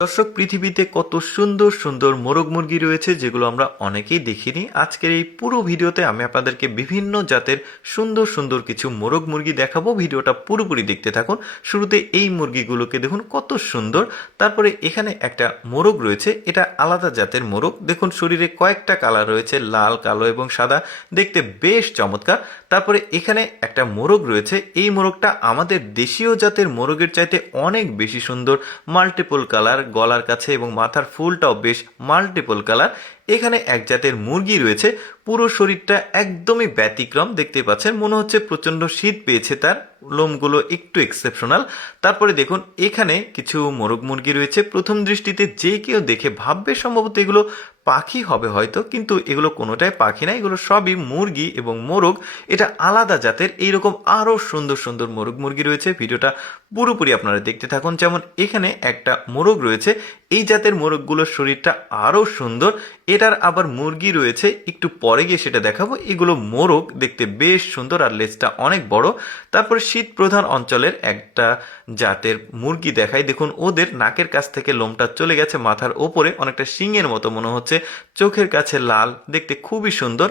দর্শক, পৃথিবীতে কত সুন্দর সুন্দর মোরগ মুরগি রয়েছে যেগুলো আমরা অনেকেই দেখিনি। আজকের এই পুরো ভিডিওতে আমি আপনাদেরকে বিভিন্ন জাতের সুন্দর সুন্দর কিছু মোরগ মুরগি দেখাবো। ভিডিওটা পুরোপুরি দেখতে থাকুন। শুরুতে এই মুরগিগুলোকে দেখুন কত সুন্দর। তারপরে এখানে একটা মোরগ রয়েছে, এটা আলাদা জাতের মোরগ। দেখুন শরীরে কয়েকটা কালার রয়েছে, লাল, কালো এবং সাদা, দেখতে বেশ চমৎকার। তারপরে এখানে একটা মোরগ রয়েছে, এই মোরগটা আমাদের দেশীয় জাতের মোরগের চাইতে অনেক বেশি সুন্দর, মাল্টিপল কালার, গলার কাছে এবং মাথার ফুলটাও বেশ মাল্টিপল কালার। এখানে এক জাতের মুরগি রয়েছে, পুরো শরীরটা একদমই ব্যতিক্রম, দেখতে পাচ্ছেন মনে হচ্ছে প্রচন্ড শীত পেয়েছে, তার লোমগুলো একটু এক্সেপশনাল। তারপরে দেখুন এখানে কিছু মোরগ মুরগি রয়েছে, প্রথম দৃষ্টিতে যে কেউ দেখে ভাববে সম্ভবত এগুলো পাখি হবে হয়তো, কিন্তু এগুলো কোনোটাই পাখি না, এগুলো সবই মুরগি এবং মোরগ। এটা আলাদা জাতের। এইরকম আরও সুন্দর সুন্দর মোরগ মুরগি রয়েছে, ভিডিওটা পুরোপুরি আপনারা দেখতে থাকুন। যেমন এখানে একটা মোরগ রয়েছে, এই জাতের মোরগগুলোর শরীরটা আরও সুন্দর। এটার আবার মুরগি রয়েছে, একটু পরে গিয়ে সেটা দেখাবো। এগুলো মোরগ, দেখতে বেশ সুন্দর আর লেজটা অনেক বড়। তারপরে শীত প্রধান অঞ্চলের একটা জাতের মুরগি দেখাই। দেখুন ওদের নাকের কাছ থেকে লোমটা চলে গেছে মাথার ওপরে, অনেকটা শিংয়ের মতো মনে হচ্ছে, চোখের কাছে লাল, দেখতে খুবই সুন্দর।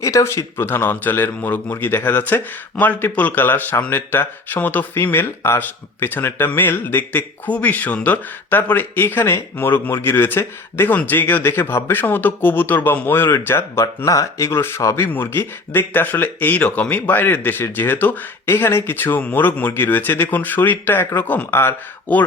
এটাও শীত প্রধান অঞ্চলের মোরগ মুরগি দেখা যাচ্ছে, মাল্টিপল কালার, সামনেরটা সম্ভবত ফিমেল আর পেছনেরটা মেল, দেখতে খুবই সুন্দর। তারপরে এখানে মোরগ মুরগি রয়েছে, দেখুন যে কেউ দেখে ভাববে সম্ভবত কবুতর বা ময়ূরের জাত, বাট না, এগুলো সবই মুরগি, দেখতে আসলে এই রকমই, বাইরের দেশের যেহেতু। এখানে কিছু মোরগ মুরগি রয়েছে, দেখুন শরীরটা একরকম আর ওর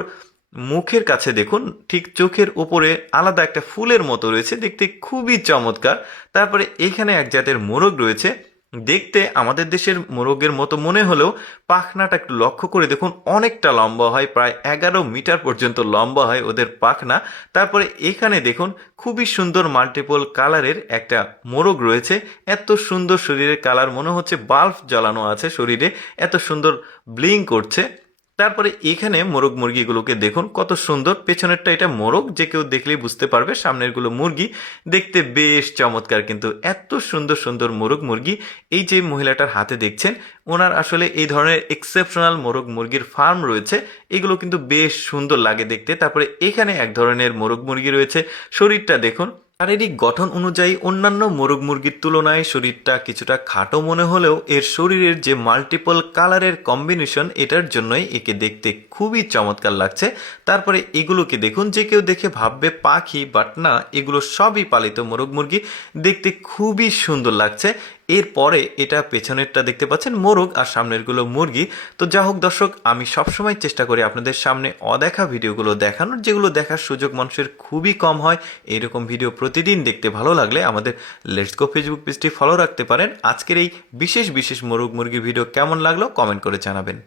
মুখের কাছে দেখুন ঠিক চোখের উপরে আলাদা একটা ফুলের মতো রয়েছে, দেখতে খুবই চমৎকার। তারপরে এখানে এক জাতের মোরগ রয়েছে, দেখতে আমাদের দেশের মোরগের মতো মনে হলেও পাখনাটা একটু লক্ষ্য করে দেখুন অনেকটা লম্বা হয়, প্রায় 11 মিটার পর্যন্ত লম্বা হয় ওদের পাখনা। তারপরে এখানে দেখুন খুবই সুন্দর মাল্টিপল কালারের একটা মোরগ রয়েছে, এত সুন্দর শরীরের কালার, মনে হচ্ছে বাল্ব জ্বালানো আছে শরীরে, এত সুন্দর ব্লিং করছে। তারপরে এখানে মোরগ মুরগিগুলোকে দেখুন কত সুন্দর, পেছনেরটা এটা মোরগ, যে কেউ দেখলেই বুঝতে পারবে, সামনেরগুলো মুরগি, দেখতে বেশ চমৎকার। কিন্তু এত সুন্দর সুন্দর মোরগ মুরগি এই যে মহিলাটার হাতে দেখছেন, ওনার আসলে এই ধরনের এক্সেপশনাল মোরগ মুরগির ফার্ম রয়েছে, এগুলো কিন্তু বেশ সুন্দর লাগে দেখতে। তারপরে এখানে এক ধরনের মোরগ মুরগি রয়েছে, শরীরটা দেখুন শারীরিক গঠন অনুযায়ী অন্যান্য মোরগ মুরগির তুলনায় শরীরটা কিছুটা খাটো মনে হলেও এর শরীরের যে মাল্টিপল কালারের কম্বিনেশন, এটার জন্যই একে দেখতে খুবই চমৎকার লাগছে। তারপরে এগুলোকে দেখুন, যে কেউ দেখে ভাববে পাখি, বাট না, এগুলো সবই পালিত মোরগ মুরগি, দেখতে খুবই সুন্দর লাগছে। এরপরে এটা পেছনেরটা দেখতে পাচ্ছেন মোরগ আর সামনেরগুলো মুরগি। তো যা হোক দর্শক, আমি সবসময় চেষ্টা করি আপনাদের সামনে অদেখা ভিডিওগুলো দেখানোর, যেগুলো দেখার সুযোগ মানুষের খুবই কম হয়। এইরকম ভিডিও প্রতিদিন দেখতে ভালো লাগলে আমাদের লেটস গো ফেসবুক পেজটি ফলো রাখতে পারেন। আজকের এই বিশেষ বিশেষ মোরগ মুরগির ভিডিও কেমন লাগলো কমেন্ট করে জানাবেন।